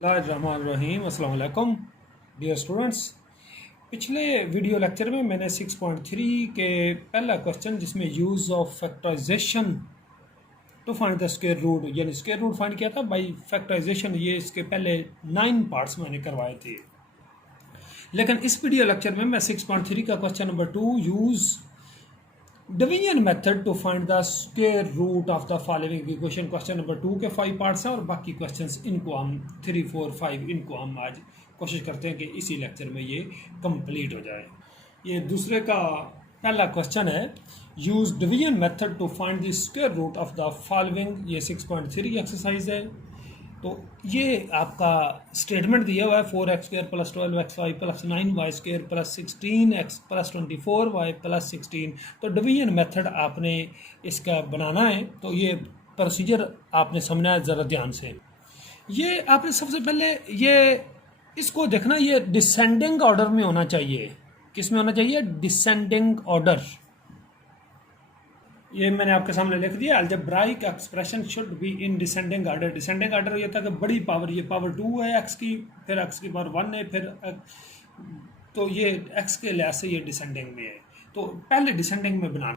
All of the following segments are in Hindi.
रहीम अस्सलाम वालेकुम डियर स्टूडेंट्स। पिछले वीडियो लेक्चर में मैंने 6.3 के पहला क्वेश्चन जिसमें use of factorization to find the square root यानी स्क्वायर रूट फाइंड किया था बाय फैक्टराइजेशन, ये इसके पहले 9 पार्ट्स मैंने करवाए थे। लेकिन इस वीडियो लेक्चर में मैं 6.3 का question number 2 use division method to find the square root of the following equation, question number 2 के 5 पार्ट्स हैं और बाकी क्वेश्चंस इनको हम 3, 4, 5 इनको हम आज कोशिश करते हैं कि इसी लेक्चर में ये कंप्लीट हो जाए। ये दूसरे का पहला क्वेश्चन है, use division method to find the square root of the following. ये 6.3 एक्सरसाइज है। तो ये आपका स्टेटमेंट दिया हुआ है 4x² + 12xy + 9y² + 16x + 24y + 16। तो डिवीजन मेथड आपने इसका बनाना है, तो ये प्रोसीजर आपने समझना है ज़रा ध्यान से। ये आपने सबसे पहले ये इसको देखना, ये डिसेंडिंग ऑर्डर में होना चाहिए। किस में होना चाहिए? Descending order. ये मैंने आपके सामने लिख दिया, algebraic expression should be in descending order. Descending order ये था कि बड़ी पावर, ये पावर 2 है एक्स की, फिर एक्स की पावर 1 है, फिर तो ये एक्स के लिहाज से ये डिसेंडिंग में है, तो पहले डिसेंडिंग में बनाना।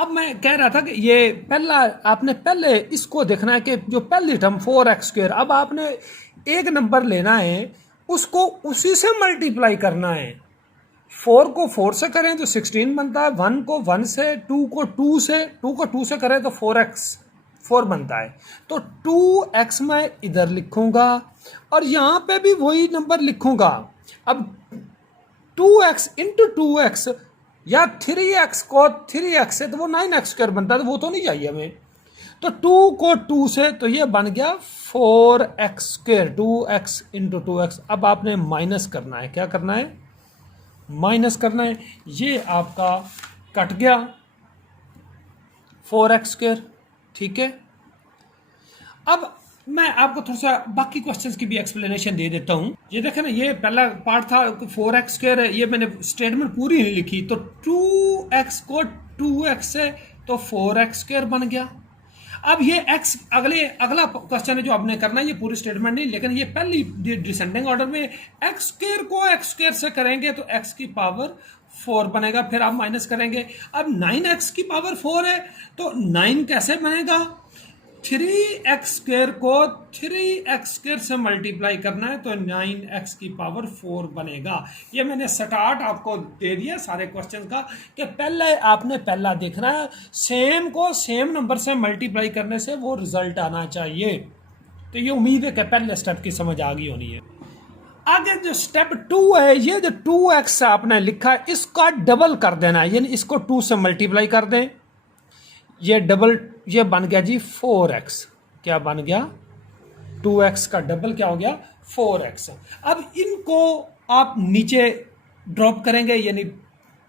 अब मैं कह रहा था कि ये पहला आपने पहले इसको देखना है कि जो पहली टर्म 4x², अब आपने एक नंबर लेना है, उसको उसी से मल्टीप्लाई करना है। 4 को 4 से करें तो 16 बनता है, 1 को 1 से, 2 को 2 से करें तो 4 बनता है। तो 2x मैं इधर लिखूंगा और यहाँ पे भी वही नंबर लिखूंगा। अब 2x इंटू 2x या 3x को 3x से तो वो 9x² बनता है, तो वो तो नहीं चाहिए हमें। तो 2 को 2 से तो ये बन गया 4x², 2x इंटू 2x। अब आपने माइनस करना है, क्या करना है? माइनस करना है। ये आपका कट गया 4x², ठीक है। अब मैं आपको थोड़ा सा बाकी क्वेश्चंस की भी एक्सप्लेनेशन दे देता हूं। ये देखें ना, ये पहला पार्ट था 4x², ये मैंने स्टेटमेंट पूरी नहीं लिखी, तो 2x को 2x से तो 4x² बन गया। अब ये x अगला क्वेश्चन है जो आपने करना है, ये पूरी स्टेटमेंट नहीं, लेकिन ये पहली डिसेंडिंग ऑर्डर में x² को x² से करेंगे तो x की पावर 4 बनेगा, फिर आप माइनस करेंगे। अब 9x की पावर 4 है, तो 9 कैसे बनेगा? 3x² को 3x² से मल्टीप्लाई करना है तो 9x की पावर 4 बनेगा। ये मैंने स्टार्ट आपको दे दिया सारे क्वेश्चन का कि पहले आपने पहला देखना है, सेम को सेम नंबर से मल्टीप्लाई करने से वो रिजल्ट आना चाहिए। तो ये उम्मीद है कि पहले स्टेप की समझ आ गई होनी है। आगे जो स्टेप 2 है, ये जो 2x आपने लिखा है इसका डबल कर देना है, यानी इसको 2 से मल्टीप्लाई कर दें। ये डबल, ये बन गया जी 4x। क्या बन गया? 2x का डबल क्या हो गया? 4x। अब इनको आप नीचे ड्रॉप करेंगे, यानी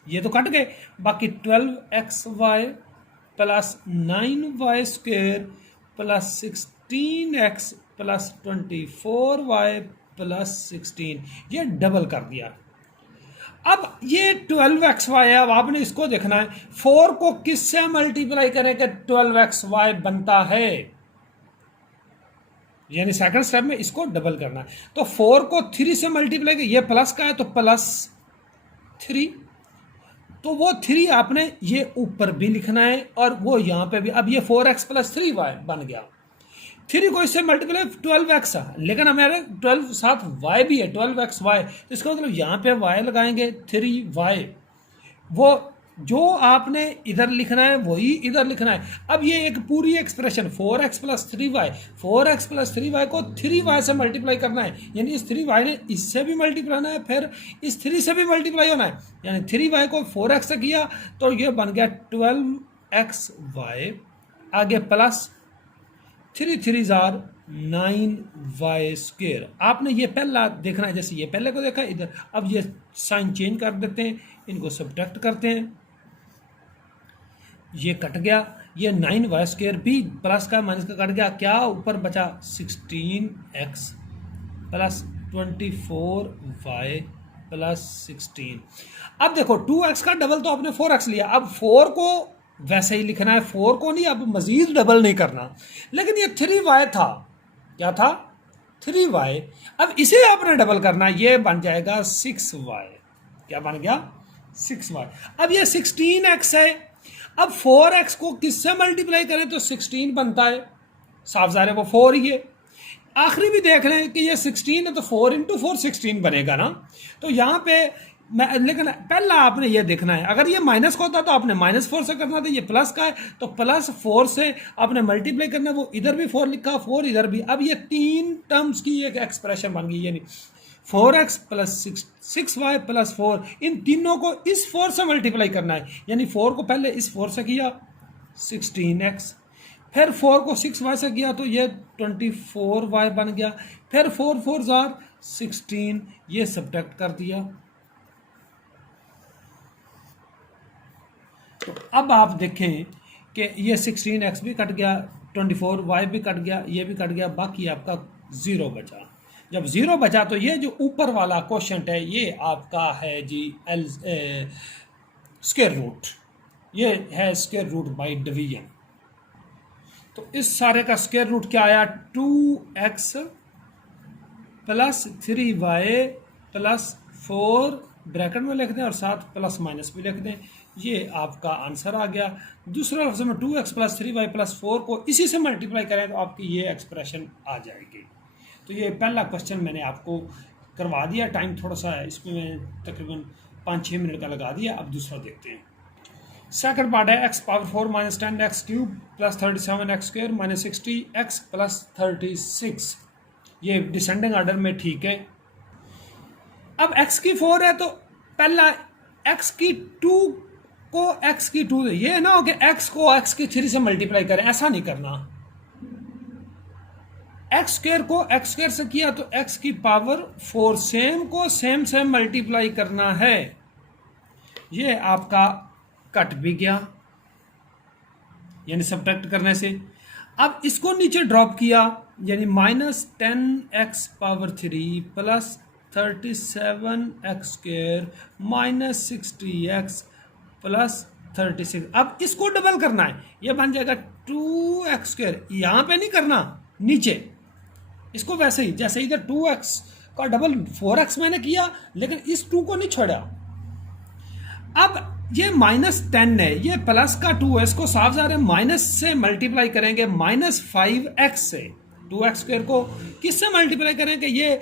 ये तो कट गए, बाकी 12xy + 9y² + 16x + 24y + 16, ये डबल कर दिया। अब ये 12xy है, अब आपने इसको देखना है 4 को किससे मल्टीप्लाई करें कि 12xy बनता है, यानी सेकंड स्टेप में इसको डबल करना है। तो 4 को 3 से मल्टीप्लाई कर, ये प्लस का है तो +3, तो वो 3 आपने ये ऊपर भी लिखना है और वो यहां पे भी। अब ये 4x + 3y बन गया। 3 को इससे मल्टीप्लाई 12x, लेकिन हमारे 12 साथ y भी है, 12xy, तो इसका मतलब यहाँ पे y लगाएंगे 3y। वो जो आपने इधर लिखना है वही इधर लिखना है। अब ये एक पूरी expression 4x + 3y, 4x + 3y को 3y से मल्टीप्लाई करना है, यानी इस 3y ने इससे भी मल्टीप्लाई होना है, फिर इस 3 से भी मल्टीप्लाई होना है, यानी 3y को 4x से किया तो ये बन गया 12xy। आगे प्लस 3 3 जार 9y²। आपने ये पहला देखना है, जैसे ये पहले को देखा इधर। अब ये साइन चेंज कर देते हैं, इनको सब्ट्रैक्ट करते हैं, ये कट गया। ये 9y² भी प्लस का माइनस का कट गया, क्या ऊपर बचा 16x + 24y + 16। अब देखो 2x का डबल तो आपने 4x लिया, अब 4 को वैसे ही लिखना है, 4 को नहीं, अब मजीद डबल नहीं करना। लेकिन ये 3y था, क्या था? 3y। अब इसे आपने डबल करना है, ये बन जाएगा 6y। क्या बन गया? 6y। अब ये 16x है। अब 4x को किससे मल्टीप्लाई करें तो 16 बनता है, साफ ज़ाहिर है वो 4 ही है। आखिरी भी देख रहे हैं कि ये 16 है तो 4 इंटू 4 16 बनेगा ना। तो यहाँ पे लेकिन पहला आपने ये देखना है, अगर ये माइनस का होता तो आपने -4 से करना था, ये प्लस का है तो +4 से आपने मल्टीप्लाई करना। वो इधर भी 4 लिखा, 4 इधर भी। अब ये 3 टर्म्स की एक एक्सप्रेशन बन गई, यानी 4x प्लस 6y प्लस 4, इन तीनों को इस 4 से मल्टीप्लाई करना है। यानी 4 को पहले इस 4 से किया 16x, फिर 4 को 6y से किया तो ये 24y बन गया, फिर 4 4 जार 16, ये सब्ट्रैक्ट कर दिया। तो अब आप देखें कि ये 16x भी कट गया, 24y भी कट गया, ये भी कट गया, बाकी आपका 0 बचा। जब 0 बचा तो ये जो ऊपर वाला क्वेश्चन है ये आपका है जी स्क्वायर रूट, ये है स्क्वायर रूट बाय डिवीजन। तो इस सारे का स्क्वायर रूट क्या आया? 2x plus 3y plus 4 bracket में लिख दें और साथ प्लस माइनस भी लिख दें, ये आपका आंसर आ गया। दूसरा लफ्ज़ में 2x प्लस 3y प्लस 4 को इसी से मल्टीप्लाई करें तो आपकी ये एक्सप्रेशन आ जाएगी। तो ये पहला क्वेश्चन मैंने आपको करवा दिया, टाइम थोड़ा सा है इसमें मैंने तकरीबन 5-6 मिनट का लगा दिया। अब दूसरा देखते हैं। सेकंड पार्ट है x power 4 minus 10x cube plus 37x square minus 60x plus 36। ये डिसेंडिंग ऑर्डर में ठीक है। अब x की 4 है तो पहला x की 2 को x की 2, ये ना हो कि x को x की 3 से मल्टीप्लाई करें, ऐसा नहीं करना। x स्क्वायर को x स्क्वायर से किया तो x की पावर 4 सेम को सेम से मल्टीप्लाई करना है, ये आपका कट भी गया यानी सब्ट्रैक्ट करने से। अब इसको नीचे ड्रॉप किया यानी -10x power 3 plus 37x square minus 60x plus 36। अब इसको डबल करना है, ये बन जाएगा 2x स्क्वायर। यहां पे नहीं करना, नीचे इसको वैसे ही जैसे इधर 2x का डबल 4x मैंने किया, लेकिन इस 2 को नहीं छोड़ा। अब ये -10 है, ये प्लस का 2 है, इसको साफ ज़ाहिर है माइनस से मल्टीप्लाई करेंगे -5x से। 2x स्क्वायर को किससे मल्टीप्लाई करेंगे? ये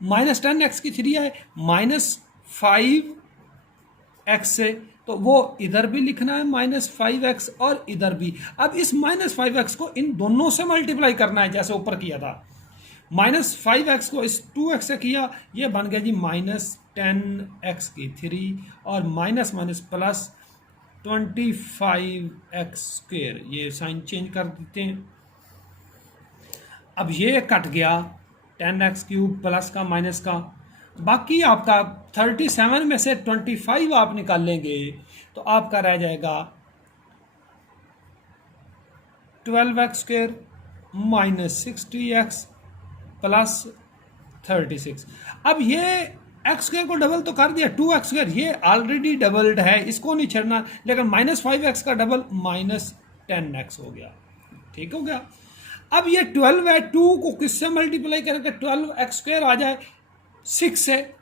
-10x की 3 है -5x से, तो वो इधर भी लिखना है -5x और इधर भी। अब इस -5x को इन दोनों से मल्टीप्लाई करना है जैसे ऊपर किया था। -5x को इस 2x से किया, ये बन गया जी -10x की 3 और minus minus plus 25x square. ये साइन चेंज कर देते हैं। अब ये कट गया 10x क्यूब प्लस का माइनस का, बाकी आपका 37 में से 25 आप निकाल लेंगे तो आपका रह जाएगा 12x square minus 60x plus 36। अब ये एक्स स्क्वायर को डबल तो कर दिया 2x स्क्वायर, ये ऑलरेडी डबल्ड है, इसको नहीं छेड़ना, लेकिन -5x का डबल -10x हो गया। ठीक हो गया। अब ये 12 है, 2 को किससे मल्टीप्लाई करेंगे? 12x स्क्वायर आ जाए 6 से,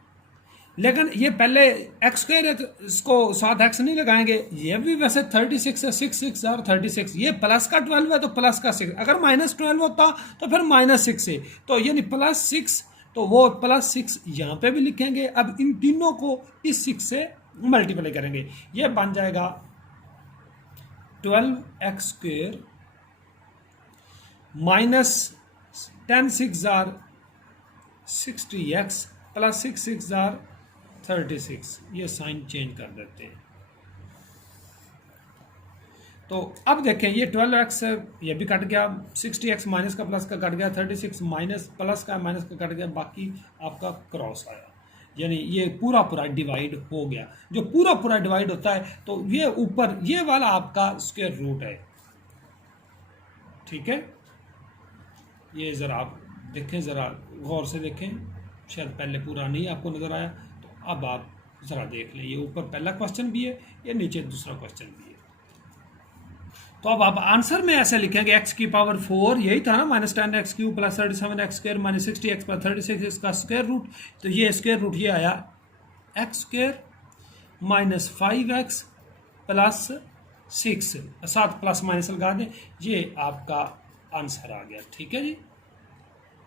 लेकिन ये पहले एक्स स्क्वायर है तो इसको साथ एक्स नहीं लगाएंगे। ये भी वैसे 36 है, 6 6 और 36, ये प्लस का 12 है तो प्लस का 6, अगर -12 होता तो फिर -6 है, तो यानी +6, तो वो +6 यहाँ पे भी लिखेंगे। अब इन तीनों को इस 6 से मल्टीप्लाई करेंगे, ये बन जाएगा 12x square -10 6 jar 60x plus 6 6 jar 36। ये साइन चेंज कर देते हैं। तो अब देखें ये 12x ये भी कट गया, 60x माइनस का प्लस का कट गया, 36 माइनस प्लस का माइनस का कट गया, बाकी आपका क्रॉस आया, यानी ये पूरा पूरा डिवाइड हो गया। जो पूरा पूरा डिवाइड होता है तो ये ऊपर ये वाला आपका स्क्वायर रूट है। ठीक है, ये ज़रा आप देखें, ज़रा गौर से देखें, शायद पहले पूरा नहीं आपको नज़र आया, तो अब आप ज़रा देख लें। ये ऊपर पहला क्वेश्चन भी है, ये नीचे दूसरा क्वेश्चन भी है। तो अब आप आंसर में ऐसे लिखेंगे एक्स की पावर 4, यही था ना, -10x³ plus 37x² minus 60x plus 36 इसका स्क्वायर रूट, तो ये स्क्वायर रूट ये आया x² minus 5x plus 6, 7 plus minus लगा दें, ये आपका आंसर आ गया। ठीक है जी,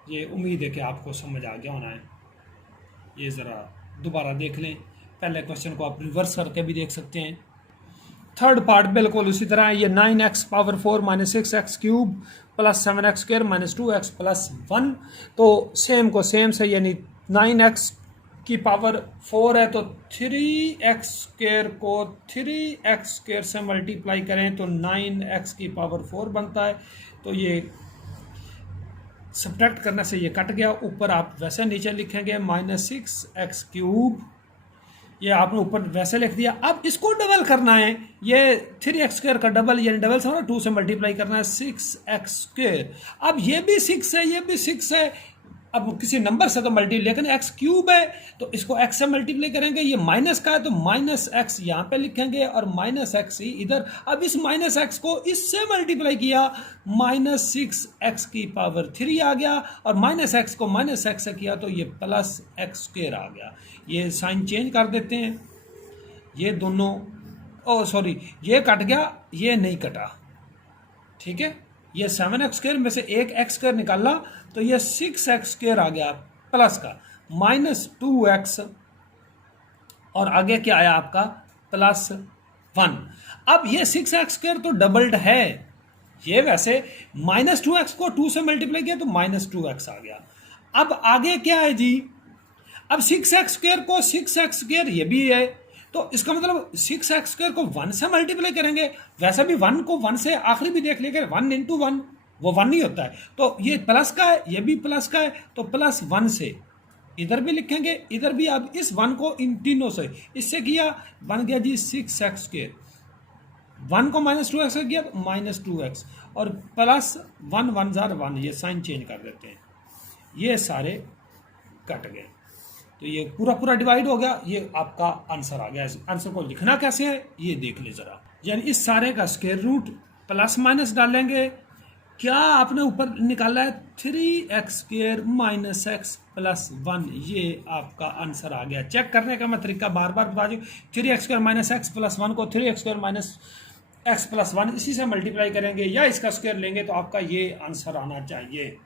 ये उम्मीद है कि आपको समझ आ गया होना है। ये ज़रा दोबारा देख लें, पहले क्वेश्चन को आप रिवर्स करके भी देख सकते हैं। थर्ड पार्ट बिल्कुल उसी तरह है, ये 9x power 4 minus 6x³ plus 7x² minus 2x plus 1, तो सेम को सेम से, यानी 9x की पावर 4 है तो 3x² को 3x² से मल्टीप्लाई करें तो 9x की पावर 4 बनता है। तो ये सब्ट्रैक्ट करने से ये कट गया, ऊपर आप वैसे नीचे लिखेंगे -6x³, ये आपने ऊपर वैसे लिख दिया। अब इसको डबल करना है, ये 3x² का डबल, यानी डबल से 2 से मल्टीप्लाई करना है 6x²। अब ये भी 6 है, ये भी 6 है, अब किसी नंबर से तो मल्टीप्लाई, लेकिन x³ है तो इसको x से मल्टीप्लाई करेंगे, ये माइनस का है तो -x यहाँ पे लिखेंगे और -x ही इधर। अब इस -x को इससे मल्टीप्लाई किया, -6x की पावर 3 आ गया, और -x को -x से किया तो ये +x² आ गया। ये साइन चेंज कर देते हैं, ये दोनों, ओ सॉरी, ये कट गया, ये नहीं कटा। ठीक है, ये 7x² में से एक x² निकाला तो ये 6x² आ गया प्लस का, -2x, और आगे क्या आया आपका +1। अब ये 6x² तो डबल्ड है, ये वैसे -2x को 2 से मल्टीप्लाई किया तो -2x आ गया। अब आगे क्या है जी, अब 6x² को 6x² ये भी है, तो इसका मतलब 6x² को 1 से मल्टीप्लाई करेंगे, वैसे भी 1 को 1 से आखिरी भी देख लेंगे, 1 × 1 वो 1 नहीं होता है, तो ये प्लस का है, ये भी प्लस का है, तो +1 से इधर भी लिखेंगे, इधर भी। अब इस 1 को इन तीनों से इससे किया, बन गया जी 6x², 1 को -2x किया -2x, और +1 1 जार 1, ये साइन चेंज कर देते हैं, ये सारे कट गए, तो ये पूरा पूरा डिवाइड हो गया, ये आपका आंसर आ गया। आंसर को लिखना कैसे है ये देख ले जरा, यानी इस सारे का स्क्वायर रूट प्लस माइनस डालेंगे, क्या आपने ऊपर निकाला है 3x² माइनस x प्लस 1, ये आपका आंसर आ गया। चेक करने का मैं तरीका बार बार बता दूं, 3x² माइनस x प्लस 1 को 3x² माइनस x प्लस 1 इसी से मल्टीप्लाई करेंगे या इसका स्क्वायर लेंगे तो आपका ये आंसर आना चाहिए।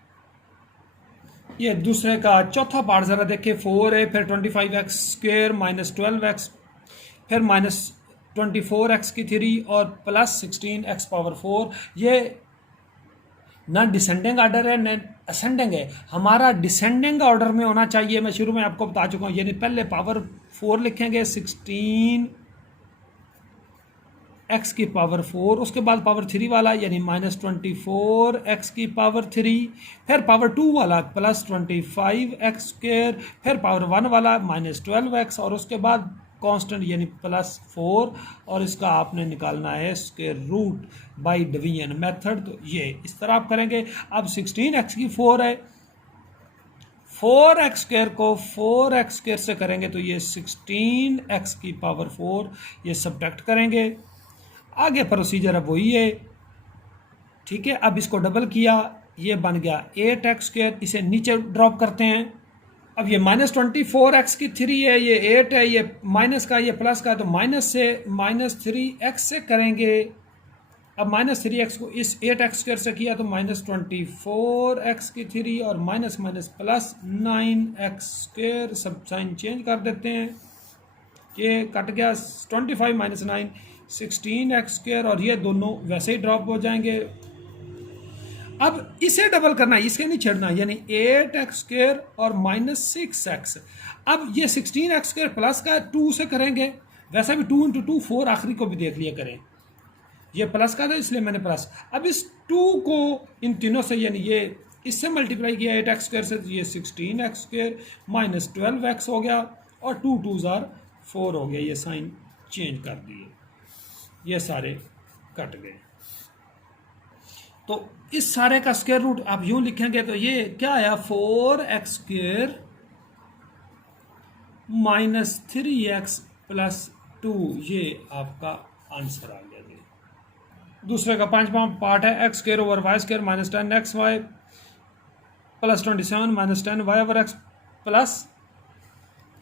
ये दूसरे का चौथा पार्ट जरा देखिए, 4 है, फिर 25x² माइनस 12x, फिर -24x की 3 और प्लस 16x पावर 4। ये ना डिसेंडिंग ऑर्डर है ना असेंडिंग है, हमारा डिसेंडिंग ऑर्डर में होना चाहिए, मैं शुरू में आपको बता चुका हूँ। यानी पहले पावर 4 लिखेंगे 16x की पावर 4, उसके बाद पावर 3 वाला यानी -24x की पावर 3, फिर पावर 2 वाला +25x², फिर पावर 1 वाला -12x, और उसके बाद कांस्टेंट यानी +4, और इसका आपने निकालना है square root by division method. तो ये इस तरह आप करेंगे। अब 16x की 4 है, 4x² को 4x² से करेंगे तो ये 16x की पावर 4, ये सब्ट्रैक्ट करेंगे। आगे प्रोसीजर अब वही है, ठीक है। अब इसको डबल किया, ये बन गया 8x², इसे नीचे ड्रॉप करते हैं। अब ये -24x की 3 है, ये 8 है, ये माइनस का, ये प्लस का, तो माइनस से -3x से करेंगे। अब -3x को इस 8x² से किया तो -24x की 3 और माइनस माइनस प्लस 9x², सब साइन चेंज कर देते हैं, ये कट गया 25 - 9 16x², और ये दोनों वैसे ही ड्रॉप हो जाएंगे। अब इसे डबल करना है, इसके नहीं छेड़ना, यानी 8x² और -6x। अब ये 16x² प्लस का 2 से करेंगे, वैसे भी 2 × 2 4, आखिरी को भी देख लिया करें, ये प्लस का था इसलिए मैंने प्लस। अब इस 2 को इन तीनों से, यानी ये इससे मल्टीप्लाई किया 8x² से, तो ये 16x² -12x हो गया, और 2 2 जार 4 हो गया, ये साइन चेंज कर दिए, ये सारे कट गए। तो इस सारे का स्क्वायर रूट आप यूं लिखेंगे तो ये क्या आया, 4x² -3x + 2, ये आपका आंसर आ गया जी। दूसरे का 5वां पार्ट है x square over y square minus 10 x y plus 27 minus 10 y over x plus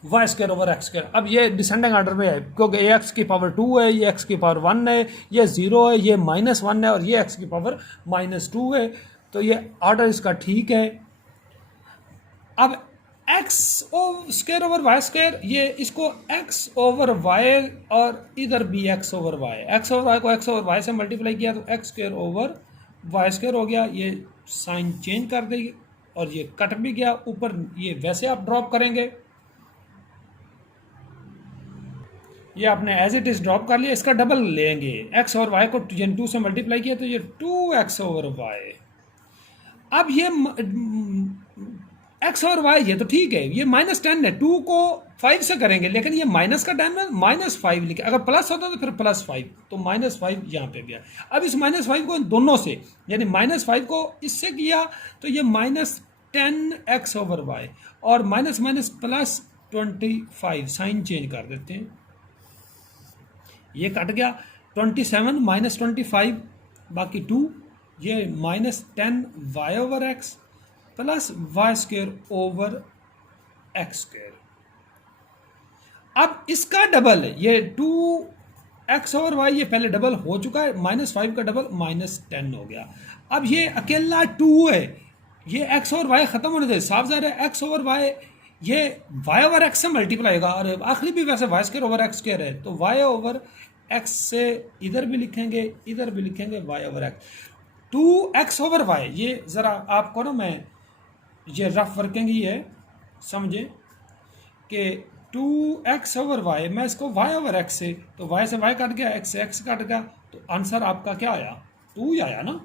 y square over x square. अब ये डिसेंडिंग ऑर्डर में है क्योंकि ये एक्स की पावर 2 है, ये एक्स की पावर 1 है, ये 0 है, ये -1 है और ये एक्स की पावर -2 है। तो ये ऑर्डर इसका ठीक है। अब x square over y square, ये इसको एक्स ओवर वाई और इधर भी x over y, x over y को एक्स ओवर वाई से मल्टीप्लाई किया तो x square over y square हो गया। ये साइन चेंज कर देगी और ये कट भी गया ऊपर, ये वैसे आप ड्रॉप करेंगे, ये आपने एज इट इज ड्रॉप कर लिया। इसका डबल लेंगे, एक्स और वाई को 2 से मल्टीप्लाई किया तो ये 2x ओवर वाई। अब ये एक्स और वाई ये तो ठीक है, ये -10 है, 2 को 5 से करेंगे लेकिन ये माइनस का टाइम है, -5 लिखे, अगर प्लस होता तो फिर +5, तो -5 यहाँ पे गया। अब इस -5 को इन दोनों से यानी -5 को इससे किया तो ये -10x ओवर वाई और minus minus plus 25, sign change कर देते हैं, ये कट गया। 27 माइनस 25 बाकी 2, ये -10 y over x plus y square over x square. अब इसका डबल ये 2x ओवर वाई, ये पहले डबल हो चुका है, -5 का डबल -10 हो गया। अब ये अकेला 2 है, ये x और y खत्म होने दे, साफ ज़ाहिर है x ओवर y ये y ओवर x से मल्टीप्लाई होगा और आखिरी भी वैसे y square over x square है, तो y ओवर x से इधर भी लिखेंगे इधर भी लिखेंगे y over x। 2x over y, ये ज़रा आपको ना मैं ये रफ वर्किंग ही है, समझे कि 2x ओवर y, मैं इसको y ओवर x से, तो y से y कट गया, x से x कट गया, तो आंसर आपका क्या आया, 2 ही आया ना।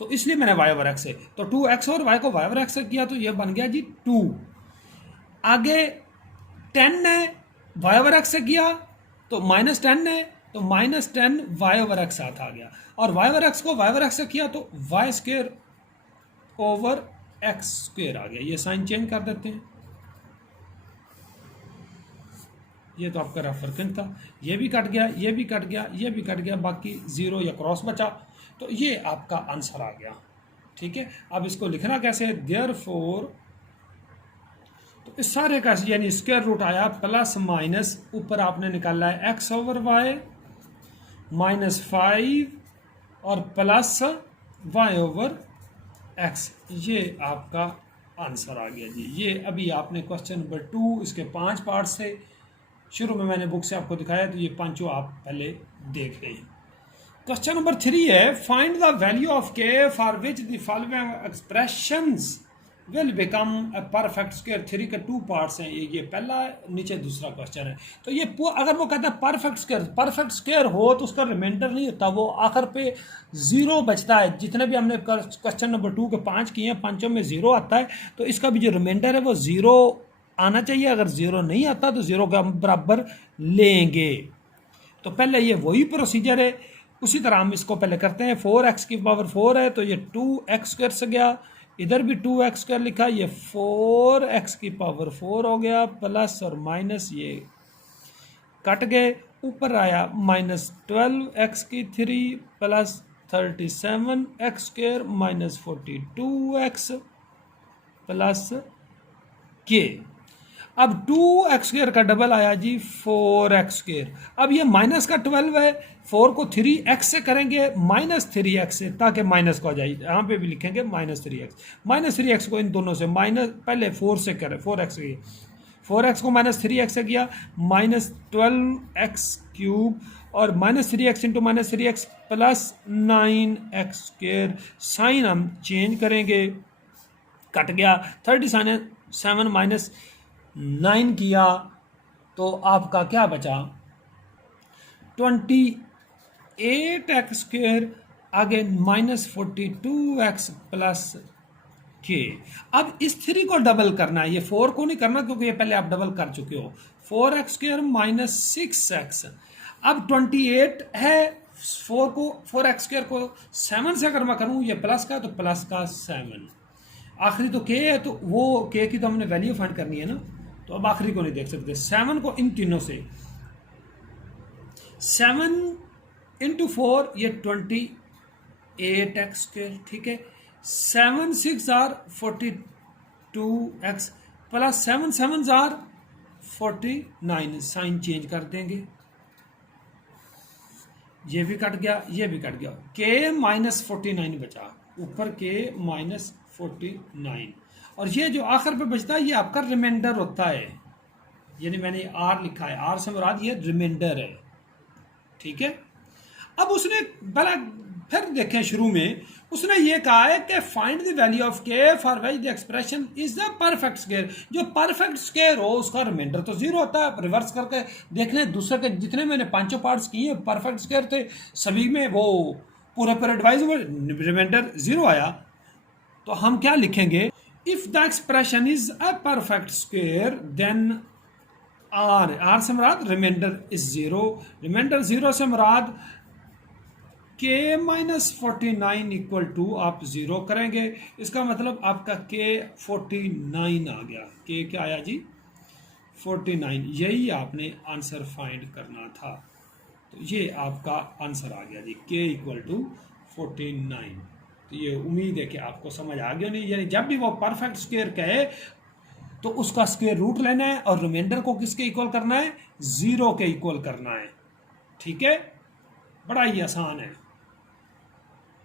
तो इसलिए मैंने y ओवर x से, तो 2x और y को y ओवर x से किया तो ये बन गया जी 2। आगे 10 है, y ओवर x से किया तो -10 है, तो -10 y ओवर x साथ आ गया, और y ओवर x को y ओवर x से किया तो y square over x square आ गया। ये साइन चेंज कर देते हैं, ये तो आपका रफ वर्किंग था, ये भी कट गया, ये भी कट गया, ये भी कट गया, बाकी 0 या क्रॉस बचा, तो ये आपका आंसर आ गया। ठीक है, अब इसको लिखना कैसे है, देयरफॉर, तो इस सारे का यानी स्क्वायर रूट आया प्लस माइनस, ऊपर आपने निकाला है x ओवर y -5 और प्लस y ओवर x, ये आपका आंसर आ गया जी। ये अभी आपने क्वेश्चन नंबर 2 इसके 5 पार्ट से, शुरू में मैंने बुक से आपको दिखाया, तो ये पांचों आप पहले देख लें। क्वेश्चन नंबर 3 है, find the value of k for which the following expressions will become a perfect square. 3 के 2 पार्ट्स हैं, ये पहला है, नीचे दूसरा क्वेश्चन है। तो ये अगर वो कहता है परफेक्ट स्क्वायर हो तो उसका रिमाइंडर नहीं होता, वो आखिर पे 0 बचता है। जितने भी हमने क्वेश्चन नंबर 2 के 5 किए हैं, पांचों में 0 आता है, तो इसका भी जो रिमाइंडर है वो 0 आना चाहिए। अगर 0 नहीं आता तो 0 के बराबर लेंगे। तो पहले ये वही प्रोसीजर है, उसी तरह हम इसको पहले करते हैं। 4x की पावर 4 है तो ये 2x स्क्वायर से गया, इधर भी 2x स्क्वायर लिखा, ये 4x की पावर 4 हो गया, प्लस और माइनस ये कट गए, ऊपर आया -12x की 3 plus 37x square minus 42x plus k। अब 2x स्क्वायर का डबल आया जी 4x स्क्वायर। अब ये माइनस का 12 है, 4 को 3x से करेंगे -3x से, ताकि माइनस को आ जाए, यहाँ पे भी लिखेंगे -3x को इन दोनों से माइनस, पहले 4 से करें, 4x को -3x से किया, -12x क्यूब और -3x into -3x plus 9x square. Sign हम चेंज करेंगे, कट गया, 37 माइनस 9 किया तो आपका क्या बचा, 28x स्क्वायर, आगे -42x प्लस k। अब इस 3 को डबल करना है, ये 4 को नहीं करना क्योंकि ये पहले आप डबल कर चुके हो। 4x स्क्वायर माइनस 6x, अब 28 है, 4x स्क्वायर को 7 से अगर मैं करूँ, ये प्लस का तो प्लस का 7, आखिरी तो k है, तो वो k की तो हमने वैल्यू फाइंड करनी है ना, तो अब आखिरी को नहीं देख सकते। 7 को इन तीनों से, 7 इंटू 4 ये 28x², ठीक है। 7 6 are 42x plus 7 7 are 49, sign change कर देंगे, ये भी कट गया, ये भी कट गया, के माइनस 49 बचा, ऊपर के माइनस 49, और ये जो आखिर पे बचता है ये आपका रिमाइंडर होता है, यानी मैंने आर लिखा है, आर से मुराद ये रिमाइंडर है, ठीक है। अब उसने पहले फिर देखें, शुरू में उसने ये कहा है कि फाइंड द वैल्यू ऑफ के for which the expression is the perfect square. जो परफेक्ट स्क्वायर हो उसका रिमाइंडर तो जीरो होता है। रिवर्स करके देख लें, दूसरे के जितने मैंने पांचों पार्ट्स किए परफेक्ट स्क्वायर थे, सभी में वो पूरे पूरे डिवाइस हुए, रिमाइंडर जीरो आया। तो हम क्या लिखेंगे, if the expression is a perfect square then are से मुराद remainder is zero, remainder zero से मुराद के माइनस 49 इक्वल टू आप जीरो करेंगे, इसका मतलब आपका के 49 आ गया। के क्या आया जी, 49, यही आपने आंसर फाइंड करना था। तो ये आपका आंसर आ गया जी, के इक्वल टू 49। तो ये उम्मीद है कि आपको समझ आ गया नहीं, यानी जब भी वो परफेक्ट स्क्वायर कहे तो उसका स्क्वायर रूट लेना है और रिमाइंडर को किसके इक्वल करना है, जीरो के इक्वल करना है, ठीक है। बड़ा ही आसान है।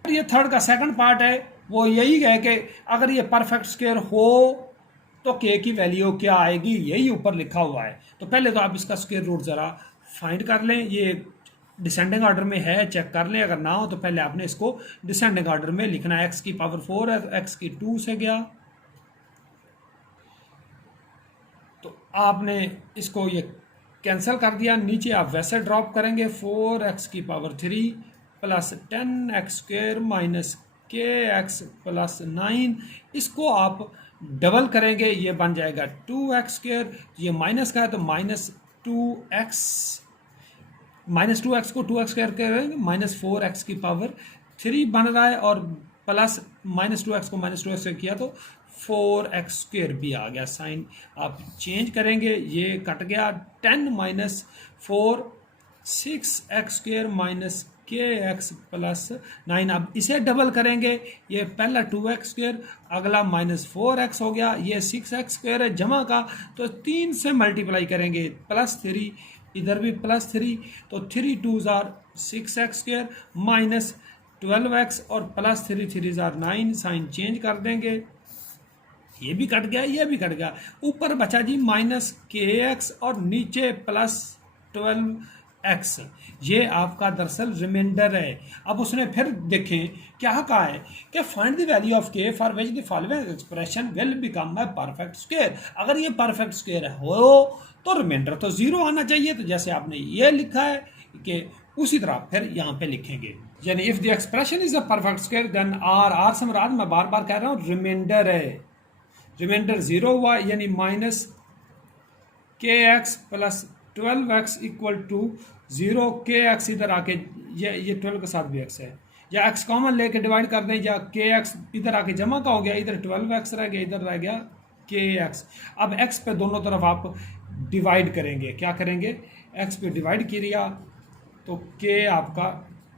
ये थर्ड का सेकंड पार्ट है, वो यही है कि अगर ये परफेक्ट स्क्वायर हो तो के की वैल्यू क्या आएगी, यही ऊपर लिखा हुआ है। तो पहले तो आप इसका स्क्वायर रूट ज़रा फाइंड कर लें, ये डिसेंडिंग ऑर्डर में है, चेक कर लें, अगर ना हो तो पहले आपने इसको डिसेंडिंग ऑर्डर में लिखना है। एक्स की पावर 4 है, एक्स की 2 से गया, तो आपने इसको ये कैंसिल कर दिया, नीचे आप वैसे ड्रॉप करेंगे, 4x की पावर 3 प्लस 10x² माइनस के एक्स प्लस 9, इसको आप डबल करेंगे, ये बन जाएगा 2x², ये माइनस का है तो माइनस 2x, माइनस 2x को 2x² करेंगे, माइनस 4x की पावर 3 बन रहा है, और प्लस माइनस 2x को माइनस 2x से किया तो 4x² भी आ गया। साइन आप चेंज करेंगे, ये कट गया, 10 माइनस 4 6x² माइनस के एक्स प्लस 9, अब इसे डबल करेंगे, ये पहला 2x², अगला माइनस 4x हो गया, ये 6x² है जमा का, तो 3 से मल्टीप्लाई करेंगे, प्लस 3, इधर भी प्लस 3, तो 3 2 जार 6x² माइनस 12x और प्लस 3 3 जार 9, साइन चेंज कर देंगे, ये भी कट गया, ये भी कट गया, ऊपर बचा जी माइनस के एक्स और नीचे प्लस 12x, ये आपका दरअसल रिमाइंडर है। अब उसने फिर देखें क्या कहा है कि फाइंड द वैल्यू ऑफ के for which the following expression will become a perfect square. अगर ये परफेक्ट स्क्वायर हो तो रिमाइंडर तो जीरो आना चाहिए, तो जैसे आपने ये लिखा है कि उसी तरह फिर यहाँ पे लिखेंगे, यानी if the expression is a perfect square then are से मुराद मैं बार बार कह रहा हूँ रिमाइंडर है, रिमाइंडर जीरो हुआ, यानी माइनस के x plus 12x equal to zero, के एक्स इधर आके ये 12 के साथ भी x है, या x कॉमन लेके डिवाइड कर दें, या के एक्स इधर आके जमा का हो गया, इधर 12x रह गया, इधर रह गया के एक्स। अब x पे दोनों तरफ आप डिवाइड करेंगे, क्या करेंगे, x पे डिवाइड किया तो k आपका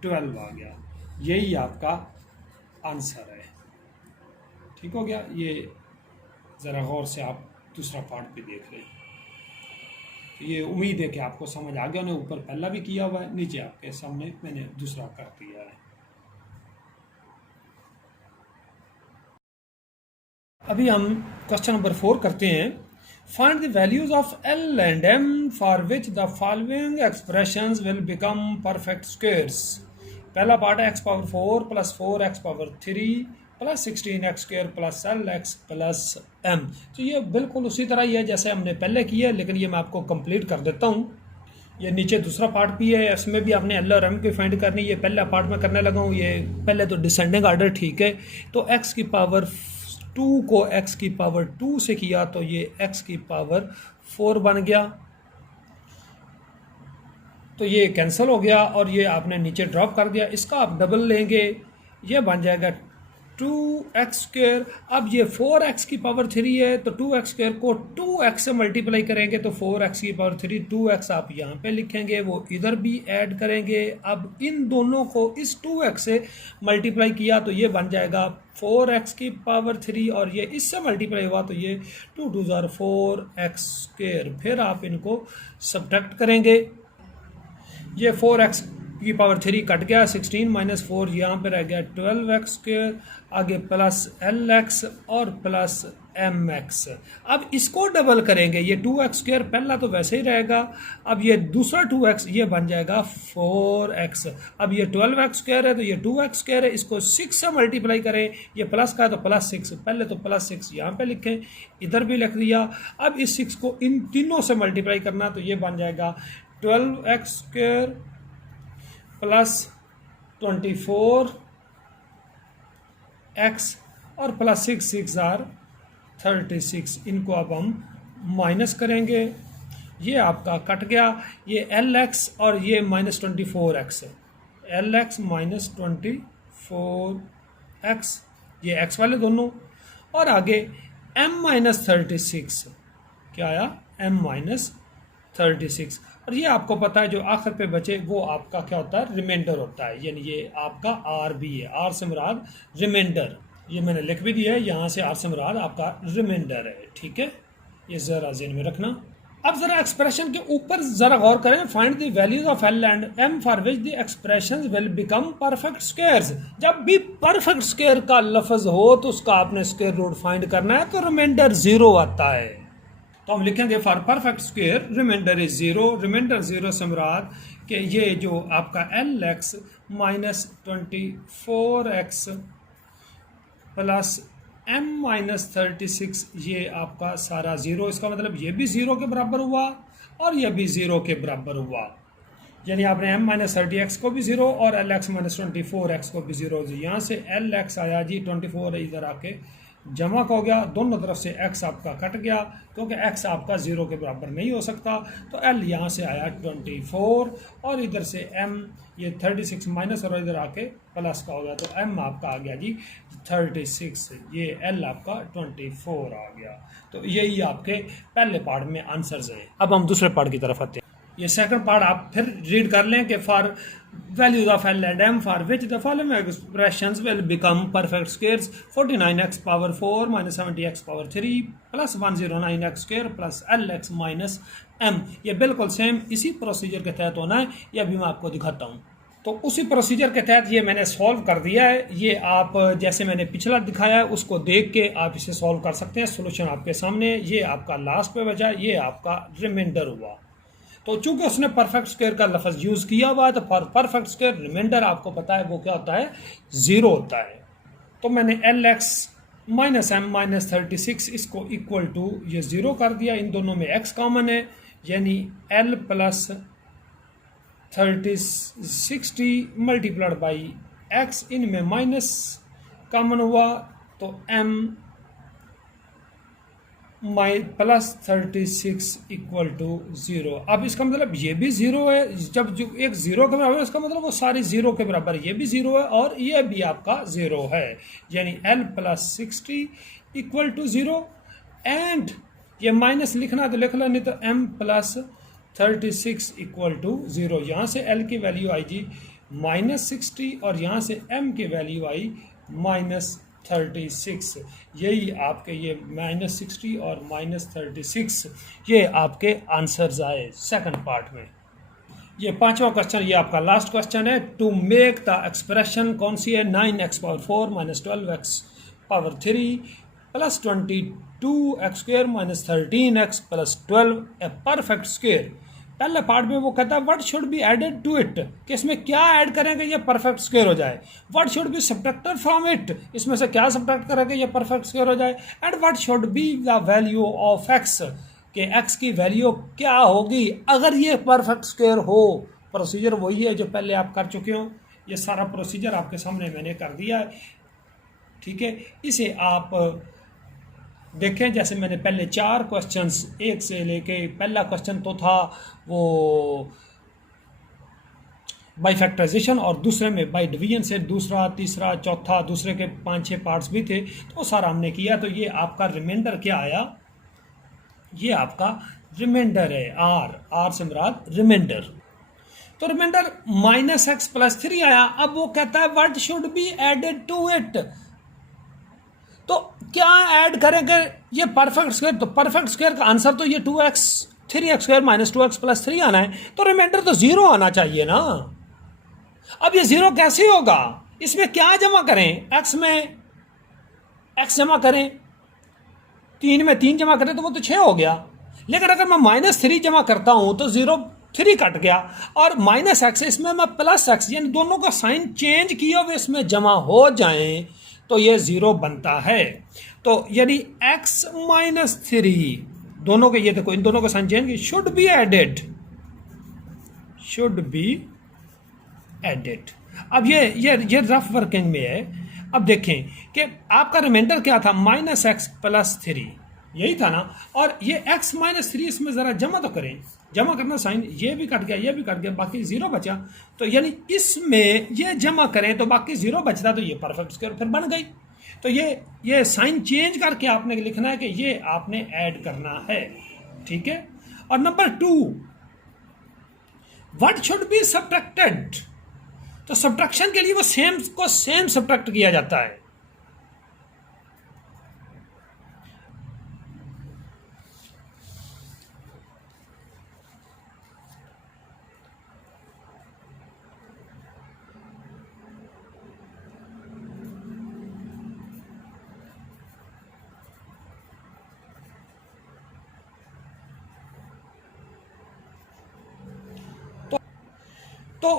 12 आ गया, यही आपका आंसर है, ठीक हो गया। ये ज़रा गौर से आप दूसरा पार्ट भी देख लें, ये उम्मीद है कि आपको समझ आ गया, ऊपर पहला भी किया हुआ है, नीचे आपके सामने मैंने दूसरा कर दिया है। अभी हम क्वेश्चन नंबर 4 करते हैं। Find the values of l and m for which the following expressions will become perfect squares. पहला पार्ट है x power 4 plus 4x power 3 plus 16x² plus LX plus M। तो ये बिल्कुल उसी तरह ही है जैसे हमने पहले किया है, लेकिन ये मैं आपको कंप्लीट कर देता हूँ। ये नीचे दूसरा पार्ट भी है, इसमें भी आपने L और M की फाइंड करनी, ये पहला पार्ट में करने लगा हूँ। ये पहले तो डिसेंडिंग ऑर्डर ठीक है, तो x की पावर 2 को x की पावर 2 से किया तो ये x की पावर 4 बन गया, तो ये कैंसिल हो गया और ये आपने नीचे ड्रॉप कर दिया। इसका आप डबल लेंगे, ये बन जाएगा 2x²। अब ये 4x की पावर 3 है तो 2x² को 2x से मल्टीप्लाई करेंगे तो 4x की पावर 3, 2x आप यहाँ पे लिखेंगे, वो इधर भी ऐड करेंगे। अब इन दोनों को इस 2x से मल्टीप्लाई किया तो ये बन जाएगा 4x की पावर 3 और ये इससे मल्टीप्लाई हुआ तो ये 2 2 4x²। फिर आप इनको सब्ट्रैक्ट करेंगे, ये 4x की पावर 3 कट गया, 16 माइनस 4 यहाँ पे रह गया 12x², आगे प्लस lx और प्लस mx। अब इसको डबल करेंगे, ये 2x² पहला तो वैसे ही रहेगा, अब ये दूसरा 2x ये बन जाएगा 4x। अब ये 12x² है तो ये 2x² है, इसको 6 से मल्टीप्लाई करें, ये प्लस का है तो प्लस 6, पहले तो प्लस 6 यहाँ पे लिखें, इधर भी लिख दिया। अब इस 6 को इन तीनों से मल्टीप्लाई करना तो ये बन जाएगा 12x² प्लस 24x और प्लस 6 6 आर 36। इनको अब हम माइनस करेंगे, ये आपका कट गया, ये lx और ये माइनस 24x है, lx माइनस 24x, ये x वाले दोनों, और आगे m माइनस 36, क्या आया m माइनस 36। और ये आपको पता है जो आखिर पे बचे वो आपका क्या होता है, रिमाइंडर होता है, यानी ये आपका आर भी है, आर से मुराद रिमाइंडर, ये मैंने लिख भी दिया है, यहाँ से आर से मुराद आपका रिमाइंडर है, ठीक है, ये ज़रा ज़हन में रखना। अब ज़रा एक्सप्रेशन के ऊपर ज़रा गौर करें, find the values of l and m for which the expressions will become perfect squares. जब भी परफेक्ट स्क्वायर का लफ्ज़ हो तो उसका आपने स्क्वायर रूट फाइंड करना है, तो रिमाइंडर 0 आता है, तो हम लिखेंगे for perfect square reminder is 0। Reminder 0 से मुराद कि ये जो आपका lx minus 24x plus m minus 36 ये आपका सारा 0, इसका मतलब ये भी 0 के बराबर हुआ और ये भी 0 के बराबर हुआ, यानी आपने m माइनस 30x को भी 0 और lx माइनस 24x को भी 0। यहाँ से lx आया जी 24 इधर आके जमा हो गया, दोनों तरफ से x आपका कट गया क्योंकि x आपका 0 के बराबर नहीं हो सकता, तो l यहाँ से आया 24 और इधर से m ये 36 माइनस और इधर आके प्लस का हो गया, तो m आपका आ गया जी 36, ये l आपका 24 आ गया। तो यही आपके पहले पार्ट में आंसर्स हैं। अब हम दूसरे पार्ट की तरफ आते हैं। ये सेकंड पार्ट आप फिर रीड कर लें कि for values of l and m for which the following expressions will become perfect squares 49x power 4 minus 70x power 3 plus 109x square plus lx minus m। ये बिल्कुल सेम इसी प्रोसीजर के तहत होना है, ये अभी मैं आपको दिखाता हूँ। तो उसी प्रोसीजर के तहत ये मैंने सॉल्व कर दिया है, ये आप जैसे मैंने पिछला दिखाया है उसको देख के आप इसे सॉल्व कर सकते हैं। सोल्यूशन आपके सामने, ये आपका लास्ट पे बचा, ये आपका रिमाइंडर हुआ। तो चूंकि उसने परफेक्ट स्क्वायर का लफ्ज़ यूज़ किया हुआ है तो फॉर परफेक्ट स्क्वायर रिमाइंडर आपको पता है वो क्या होता है, 0 होता है। तो मैंने lx माइनस m माइनस 36 इसको इक्वल टू ये 0 कर दिया, इन दोनों में x कॉमन है, यानी l plus 60 multiplied by x, इनमें माइनस कॉमन हुआ तो m प्लस 36 इक्वल टू 0। अब इसका मतलब ये भी 0 है, जब जो एक 0 के बराबर है इसका मतलब वो सारी 0 के बराबर, ये भी 0 है और ये भी आपका 0 है, यानी l plus 60 equal to 0। And ये माइनस लिखना तो लिख लो, नहीं तो m प्लस 36 इक्वल टू 0। यहाँ से l की वैल्यू आई जी माइनस 60 और यहाँ से m की वैल्यू आई माइनस 36। यही आपके ये माइनस 60 और माइनस 36 ये आपके आंसर्स आए सेकंड पार्ट में। ये पांचवा क्वेश्चन, ये आपका लास्ट क्वेश्चन है। टू मेक द एक्सप्रेशन कौन सी है, 9x power 4 minus 12x power 3 plus 22x square minus 13x plus 12 a perfect square. पहले पार्ट में वो कहता है what should be added to it, कि इसमें क्या ऐड करेंगे ये परफेक्ट स्क्वायर हो जाए। What should be subtracted from it, इसमें से क्या सब्ट्रैक्ट करेंगे ये परफेक्ट स्क्वायर हो जाए। And what should be the value of x, कि x की वैल्यू क्या होगी अगर ये परफेक्ट स्क्वायर हो। प्रोसीजर वही है जो पहले आप कर चुके हो, ये सारा प्रोसीजर आपके सामने मैंने कर दिया है, ठीक है। इसे आप देखें, जैसे मैंने पहले 4 क्वेश्चंस एक से लेके, पहला क्वेश्चन तो था वो बाई फैक्टराइजेशन और दूसरे में बाई डिवीजन से, दूसरा तीसरा चौथा, दूसरे के 5-6 पार्ट्स भी थे, तो सारा हमने किया। तो ये आपका रिमाइंडर क्या आया, ये आपका रिमाइंडर है, आर से मुराद रिमाइंडर। तो रिमाइंडर -x+3 आया। अब वो कहता है what should be added to it, तो क्या ऐड करेंगे, ये परफेक्ट स्क्वायर, तो परफेक्ट स्क्वायर का आंसर तो ये 2x 3x² - 2x+3 आना है, तो रिमाइंडर तो 0 आना चाहिए ना। अब ये 0 कैसे होगा, इसमें क्या जमा करें, x में x जमा करें, 3 में 3 जमा करें तो वो तो 6 हो गया। लेकिन अगर मैं -3 जमा करता हूं तो 0 3 कट गया, और -x इसमें मैं +x, यानी दोनों का साइन चेंज किया हुए इसमें जमा हो जाएं तो ये 0 बनता है। तो यदि x - 3 दोनों के, ये देखो इन दोनों का साइन चेंज की, शुड बी एडेड। अब ये रफ वर्किंग में है। अब देखें कि आपका रिमाइंडर क्या था, -x+3 यही था ना, और ये x - 3 इसमें जरा जमा तो करें, जमा करना साइन, ये भी कट गया, ये भी कट गया, बाकी 0 बचा। तो यानी इसमें ये जमा करें तो बाकी 0 बचता, तो ये परफेक्ट स्क्वायर फिर बन गई। तो ये साइन चेंज करके आपने लिखना है कि ये आपने ऐड करना है, ठीक है। और number 2, what should be subtracted, तो सब्ट्रैक्शन के लिए वो सेम सब्ट्रैक्ट किया जाता है। तो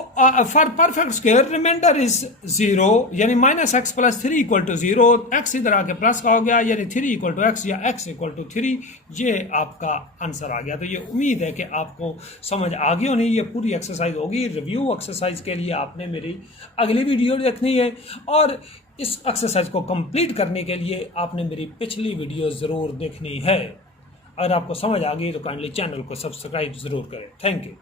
for perfect square reminder is 0, यानी -x+3 = 0, x इधर आके प्लस का हो गया, यानी 3 = x या x = 3, ये आपका आंसर आ गया। तो ये उम्मीद है कि आपको समझ आ गई होनी। ये पूरी एक्सरसाइज होगी, रिव्यू एक्सरसाइज के लिए आपने मेरी अगली वीडियो देखनी है, और इस एक्सरसाइज को कंप्लीट करने के लिए आपने मेरी पिछली वीडियो ज़रूर देखनी है। अगर आपको समझ आ गई तो काइंडली चैनल को सब्सक्राइब ज़रूर करें। Thank you.